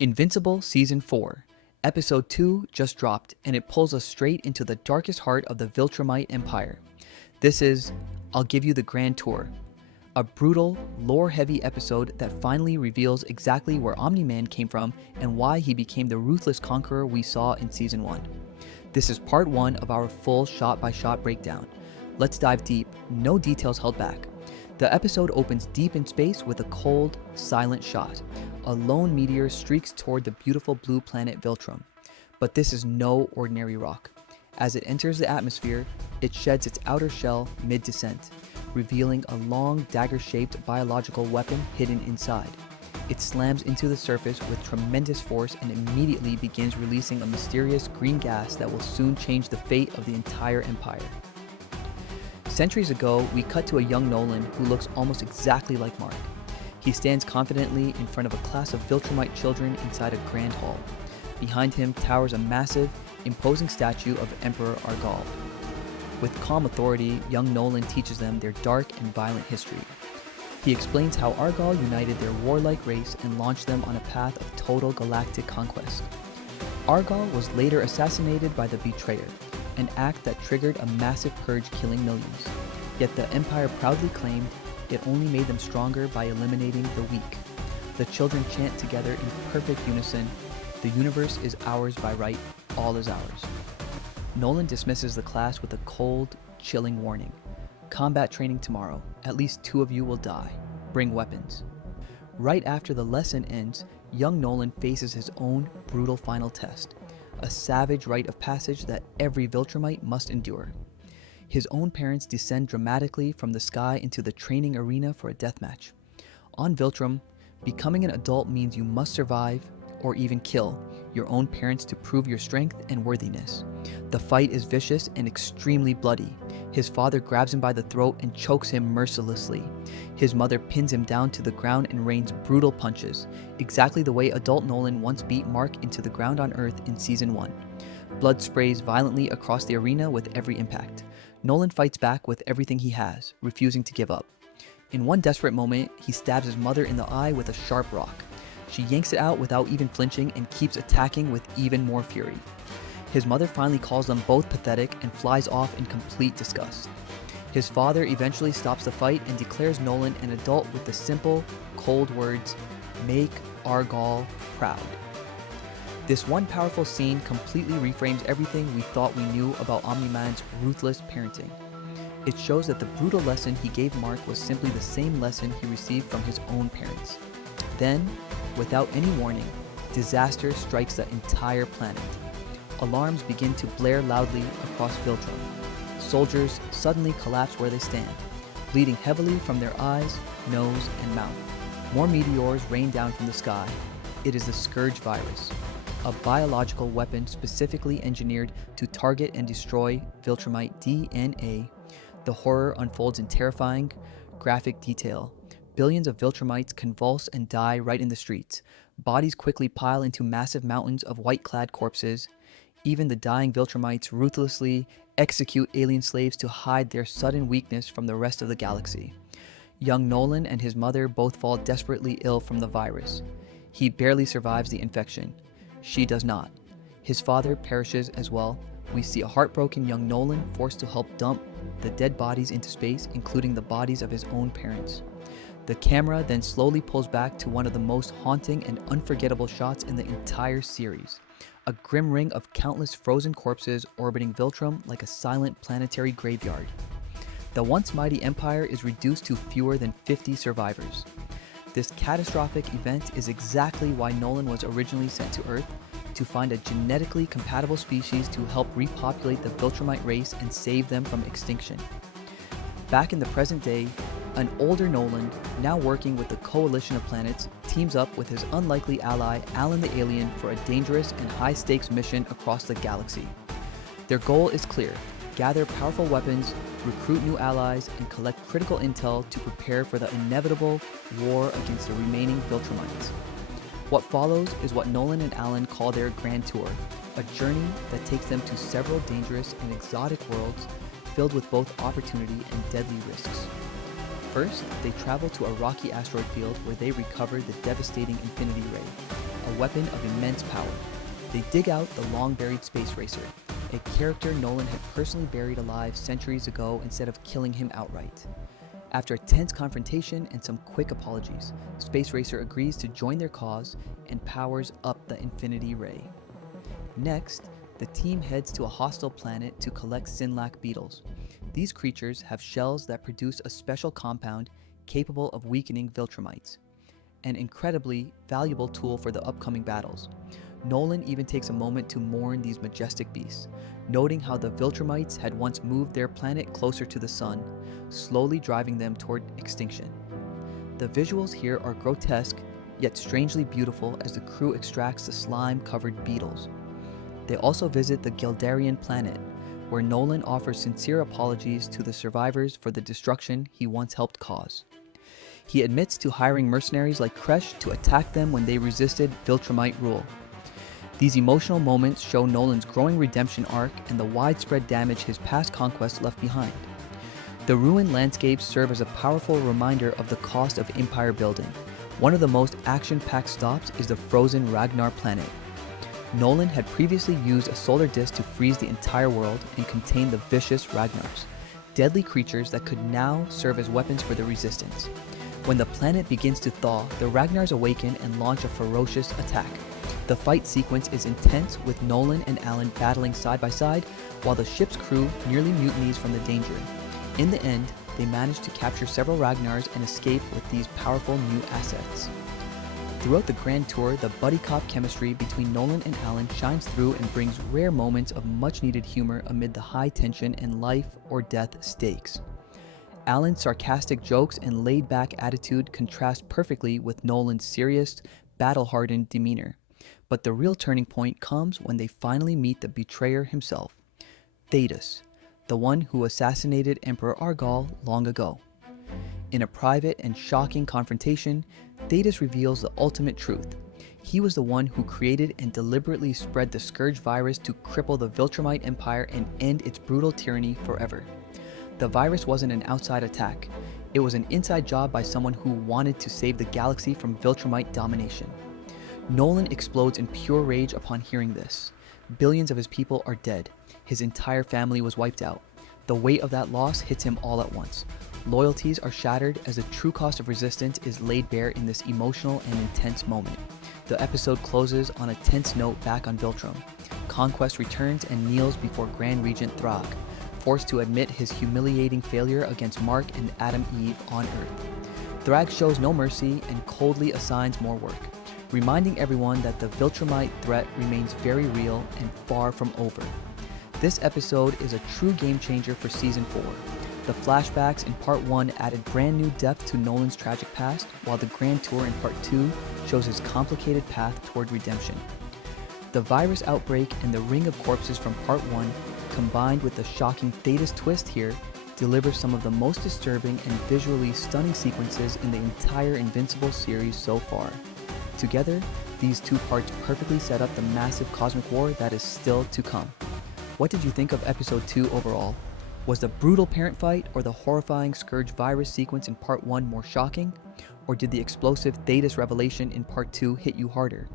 Invincible Season 4, Episode 2 just dropped, and it pulls us straight into the darkest heart of the Viltrumite Empire. This is I'll Give You the Grand Tour, a brutal, lore-heavy episode that finally reveals exactly where Omni-Man came from and why he became the ruthless conqueror we saw in Season 1. This is part 1 of our full shot-by-shot breakdown. Let's dive deep, no details held back. The episode opens deep in space with a cold, silent shot. A lone meteor streaks toward the beautiful blue planet Viltrum. But this is no ordinary rock. As it enters the atmosphere, it sheds its outer shell mid-descent, revealing a long dagger-shaped biological weapon hidden inside. It slams into the surface with tremendous force and immediately begins releasing a mysterious green gas that will soon change the fate of the entire empire. Centuries ago, we cut to a young Nolan who looks almost exactly like Mark. He stands confidently in front of a class of Viltrumite children inside a grand hall. Behind him towers a massive, imposing statue of Emperor Argal. With calm authority, young Nolan teaches them their dark and violent history. He explains how Argal united their warlike race and launched them on a path of total galactic conquest. Argal was later assassinated by the Betrayer, an act that triggered a massive purge killing millions. Yet the Empire proudly claimed it only made them stronger by eliminating the weak. The children chant together in perfect unison, "The universe is ours by right, all is ours." Nolan dismisses the class with a cold, chilling warning. "Combat training tomorrow. At least 2 of you will die. Bring weapons." Right after the lesson ends, young Nolan faces his own brutal final test. A savage rite of passage that every Viltrumite must endure. His own parents descend dramatically from the sky into the training arena for a deathmatch. On Viltrum, becoming an adult means you must survive, or even kill, your own parents to prove your strength and worthiness. The fight is vicious and extremely bloody. His father grabs him by the throat and chokes him mercilessly. His mother pins him down to the ground and rains brutal punches, exactly the way adult Nolan once beat Mark into the ground on Earth in Season 1. Blood sprays violently across the arena with every impact. Nolan fights back with everything he has, refusing to give up. In one desperate moment, he stabs his mother in the eye with a sharp rock. She yanks it out without even flinching and keeps attacking with even more fury. His mother finally calls them both pathetic and flies off in complete disgust. His father eventually stops the fight and declares Nolan an adult with the simple, cold words, "Make Argal proud." This one powerful scene completely reframes everything we thought we knew about Omni-Man's ruthless parenting. It shows that the brutal lesson he gave Mark was simply the same lesson he received from his own parents. Then, without any warning, disaster strikes the entire planet. Alarms begin to blare loudly across Viltrum. Soldiers suddenly collapse where they stand, bleeding heavily from their eyes, nose, and mouth. More meteors rain down from the sky. It is the Scourge virus, a biological weapon specifically engineered to target and destroy Viltrumite DNA. The horror unfolds in terrifying, graphic detail. Billions of Viltrumites convulse and die right in the streets. Bodies quickly pile into massive mountains of white-clad corpses. Even the dying Viltrumites ruthlessly execute alien slaves to hide their sudden weakness from the rest of the galaxy. Young Nolan and his mother both fall desperately ill from the virus. He barely survives the infection. She does not. His father perishes as well. We see a heartbroken young Nolan forced to help dump the dead bodies into space, including the bodies of his own parents. The camera then slowly pulls back to one of the most haunting and unforgettable shots in the entire series. A grim ring of countless frozen corpses orbiting Viltrum like a silent planetary graveyard. The once mighty empire is reduced to fewer than 50 survivors. This catastrophic event is exactly why Nolan was originally sent to Earth, to find a genetically compatible species to help repopulate the Viltrumite race and save them from extinction. Back in the present day, an older Nolan, now working with the Coalition of Planets, teams up with his unlikely ally Alan the Alien for a dangerous and high-stakes mission across the galaxy. Their goal is clear: gather powerful weapons, recruit new allies, and collect critical intel to prepare for the inevitable war against the remaining Viltrumites. What follows is what Nolan and Alan call their Grand Tour, a journey that takes them to several dangerous and exotic worlds filled with both opportunity and deadly risks. First, they travel to a rocky asteroid field where they recover the devastating Infinity Ray, a weapon of immense power. They dig out the long-buried Space Racer, a character Nolan had personally buried alive centuries ago instead of killing him outright. After a tense confrontation and some quick apologies, Space Racer agrees to join their cause and powers up the Infinity Ray. Next, the team heads to a hostile planet to collect Synlac beetles. These creatures have shells that produce a special compound capable of weakening Viltrumites, an incredibly valuable tool for the upcoming battles. Nolan even takes a moment to mourn these majestic beasts, noting how the Viltrumites had once moved their planet closer to the sun, slowly driving them toward extinction. The visuals here are grotesque, yet strangely beautiful as the crew extracts the slime-covered beetles. They also visit the Geldarian planet, where Nolan offers sincere apologies to the survivors for the destruction he once helped cause. He admits to hiring mercenaries like Kresh to attack them when they resisted Viltrumite rule. These emotional moments show Nolan's growing redemption arc and the widespread damage his past conquests left behind. The ruined landscapes serve as a powerful reminder of the cost of empire building. One of the most action-packed stops is the frozen Ragnar planet. Nolan had previously used a solar disk to freeze the entire world and contain the vicious Ragnars, deadly creatures that could now serve as weapons for the resistance. When the planet begins to thaw, the Ragnars awaken and launch a ferocious attack. The fight sequence is intense, with Nolan and Alan battling side by side, while the ship's crew nearly mutinies from the danger. In the end, they manage to capture several Ragnars and escape with these powerful new assets. Throughout the Grand Tour, the buddy cop chemistry between Nolan and Alan shines through and brings rare moments of much-needed humor amid the high tension and life-or-death stakes. Alan's sarcastic jokes and laid-back attitude contrast perfectly with Nolan's serious, battle-hardened demeanor. But the real turning point comes when they finally meet the betrayer himself, Thetis, the one who assassinated Emperor Argal long ago. In a private and shocking confrontation, Thetis reveals the ultimate truth. He was the one who created and deliberately spread the Scourge virus to cripple the Viltrumite Empire and end its brutal tyranny forever. The virus wasn't an outside attack. It was an inside job by someone who wanted to save the galaxy from Viltrumite domination. Nolan explodes in pure rage upon hearing this. Billions of his people are dead. His entire family was wiped out. The weight of that loss hits him all at once. Loyalties are shattered as the true cost of resistance is laid bare in this emotional and intense moment. The episode closes on a tense note back on Viltrum. Conquest returns and kneels before Grand Regent Throg, forced to admit his humiliating failure against Mark and Adam Eve on Earth. Throg shows no mercy and coldly assigns more work, reminding everyone that the Viltrumite threat remains very real and far from over. This episode is a true game changer for Season 4. The flashbacks in Part 1 added brand new depth to Nolan's tragic past, while the Grand Tour in Part 2 shows his complicated path toward redemption. The virus outbreak and the Ring of Corpses from Part 1, combined with the shocking Thetis twist here, deliver some of the most disturbing and visually stunning sequences in the entire Invincible series so far. Together, these two parts perfectly set up the massive cosmic war that is still to come. What did you think of Episode 2 overall? Was the brutal parent fight or the horrifying Scourge virus sequence in Part 1 more shocking? Or did the explosive Thetis revelation in Part 2 hit you harder?